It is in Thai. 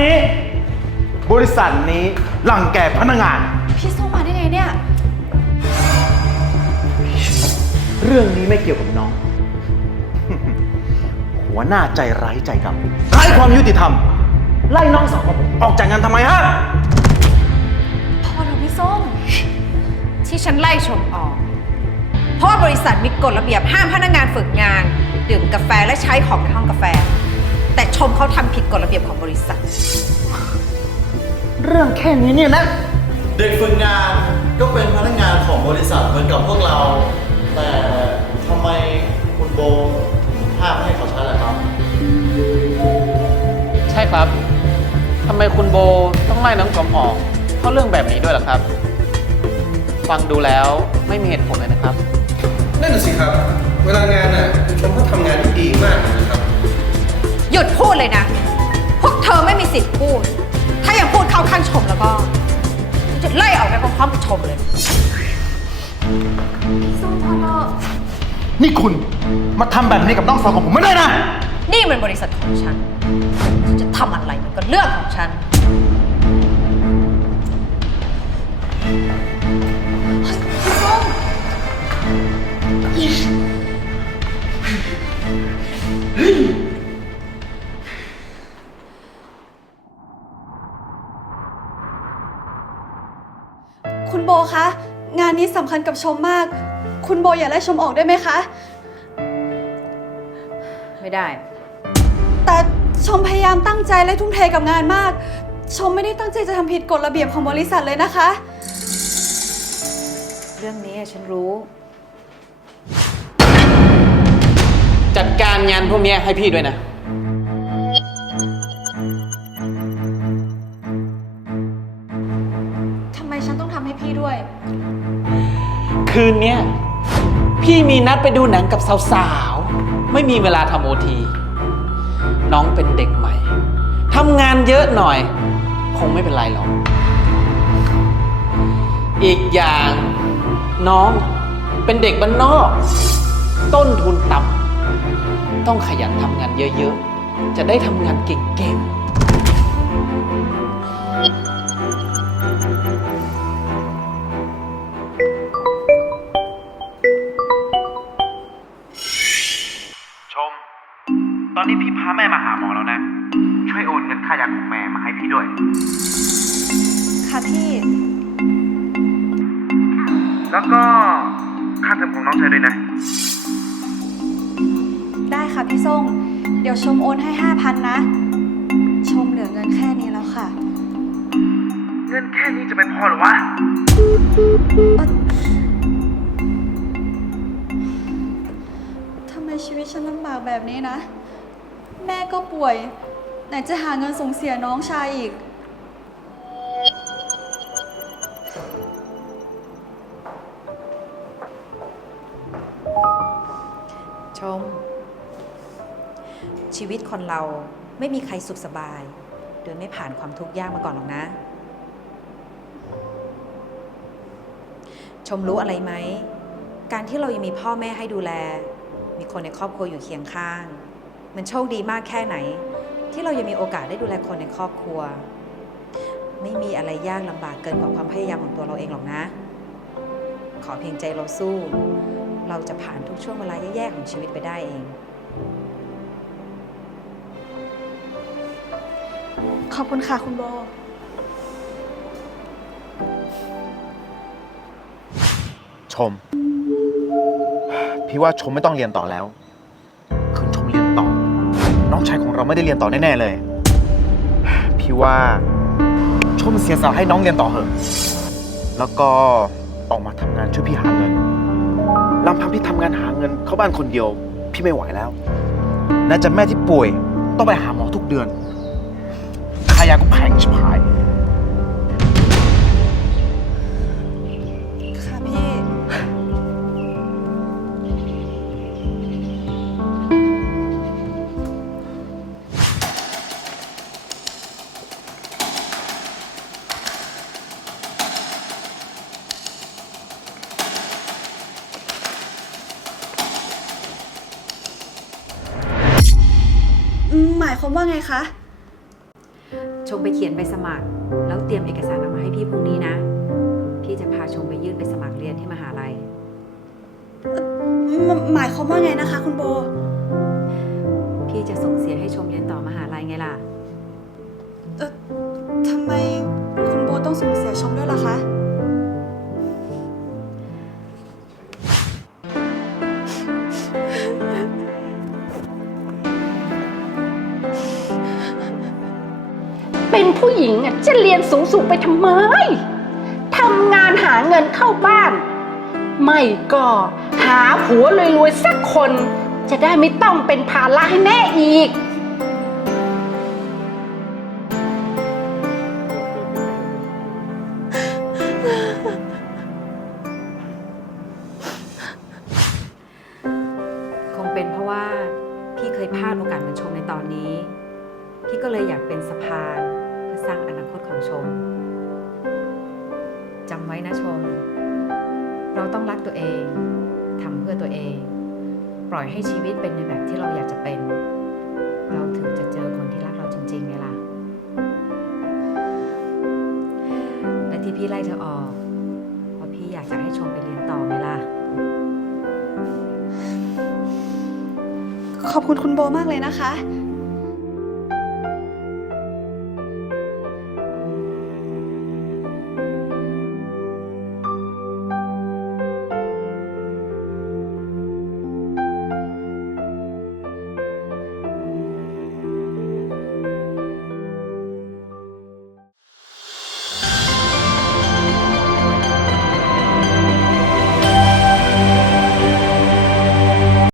นี้ บริษัทนี้หลังแก่พนักงาน พี่ส้มมาได้ไงเนี่ย เรื่องนี้ไม่เกี่ยวกับน้อง หัวหน้าใจร้ายใจดำไร้ความยุติธรรม ไล่น้องสาวของผมออกจากงานทำไมฮะ พอแล้วพี่ส้ม ที่ฉันไล่ชมออก เพราะว่าบริษัทมีกฎระเบียบห้ามพนักงานฝึกงาน ดื่มกาแฟและใช้ของในห้องกาแฟ แต่ชมเขาทำผิดกฎระเบียบของบริษัท เรื่องแค่นี้เนี่ยนะ เด็กฝึกงานก็เป็นพนักงานของบริษัทเหมือนกับพวกเรา แต่ทำไมคุณโบถึงห้ามไม่ให้เขาใช้ล่ะครับ ใช่ครับ ทำไมคุณโบต้องไล่น้องชมออก เพราะเรื่องแบบนี้ด้วยล่ะครับ ฟังดูแล้วไม่มีเหตุผลเลยนะครับ นั่นน่ะสิครับ เวลางาน หยุดพูดเลยนะ พวกเธอไม่มีสิทธิ์พูด ถ้ายังพูดเข้าข้างชมแล้วก็ฉันจะไล่ออกไปพร้อมๆกับชมเลยพี่ส้มพอแล้วนี่คุณมาทำแบบนี้กับน้องสาวของผมไม่ได้นะ นี่มันบริษัทของฉัน ฉันจะทำอะไรมันก็เรื่องของฉัน โบคะ งานนี้สำคัญกับชมมาก คุณโบอย่าไล่ชมออกได้ไหมคะ ไม่ได้ แต่ชมพยายามตั้งใจและทุ่มเทกับงานมาก ชมไม่ได้ตั้งใจจะทำผิดกฎระเบียบของบริษัทเลยนะคะ เรื่องนี้ฉันรู้ จัดการงานพวกเนี้ยให้พี่ด้วยนะ คืนเนี้ยพี่มีนัดไปดูหนังกับสาวๆ ไม่มีเวลาทำโอที น้องเป็นเด็กใหม่ทำงานเยอะหน่อย คงไม่เป็นไรหรอก อีกอย่างน้องเป็นเด็กบ้านนอก ต้นทุนต่ำต้องขยันทำงานเยอะๆ จะได้ทำงานเก่งๆ ตอนนี้พี่พาแม่มาหาหมอแล้วนะ ช่วยโอนเงินค่ายาของแม่มาให้พี่ด้วย ค่ะพี่ แล้วก็ค่าเทอมของน้องชายด้วยนะ ได้ค่ะพี่ส้มเดี๋ยวชมโอนให้ห้าพันนะ ชมเหลือเงินแค่นี้แล้วค่ะ เงินแค่นี้จะไม่พอหรอวะทำไมชีวิตฉันลำบากแบบนี้นะ แม่ก็ป่วย ไหนจะหาเงินส่งเสียน้องชายอีก ชม ชีวิตคนเราไม่มีใครสุขสบาย โดยไม่ผ่านความทุกข์ยากมาก่อนหรอกนะ ชมรู้อะไรไหม การที่เรายังมีพ่อแม่ให้ดูแล มีคนในครอบครัวอยู่เคียงข้าง มันโชคดีมากแค่ไหน ที่เรายังมีโอกาสได้ดูแลคนในครอบครัว ไม่มีอะไรยากลำบากเกินกว่าความพยายามของตัวเราเองหรอกนะ ขอเพียงใจเราสู้ เราจะผ่านทุกช่วงเวลาแย่ๆของชีวิตไปได้เอง ขอบคุณค่ะคุณโบ ชม พี่ว่าชมไม่ต้องเรียนต่อแล้ว ชายของเราไม่ได้เรียนต่อแน่ๆเลย พี่ว่าชมเสียสละให้น้องเรียนต่อเถอะแล้วก็ออกมาทำงานช่วยพี่หาเงินลำพังพี่ทำงานหาเงินเข้าบ้านคนเดียว พี่ไม่ไหวแล้วน่าจะแม่ที่ป่วยต้องไปหาหมอทุกเดือนค่ายาก็แพงชิบหาย หมายความว่าไงคะ ชมไปเขียนใบสมัคร แล้วเตรียมเอกสารเอามาให้พี่พรุ่งนี้นะ พี่จะพาชมไปยื่นใบสมัครเรียนที่มหาลัยหมหมายความว่าไงนะคะ คุณโบ พี่จะส่งเสียให้ชมเรียนต่อมหาลัยไงล่ะ เออทำไมคุณโบต้องสูญเสียชมด้วยล่ะคะ ผู้หญิงอะจะเรียนสูงสูงไปทำไมทำงานหาเงินเข้าบ้าน ไม่ก็หาผัวรวยๆสักคน จะได้ไม่ต้องเป็นภาระให้แม่อีก คงเป็นเพราะว่าพี่เคยพลาดโอกาสเหมือนชมในตอนนี้ พี่ก็เลยอยากเป็นสะพาน ตของชมจำไว้นะชม เราต้องรักตัวเองทำเพื่อตัวเอง ปล่อยให้ชีวิตเป็นในแบบที่เราอยากจะเป็น เราถึงจะเจอคนที่รักเราจริงๆไงล่ะ และที่พี่ไล่เธอออกเพราะพี่อยากจะให้ชมไปเรียนต่อไงล่ะ ขอบคุณคุณโบมากเลยนะคะ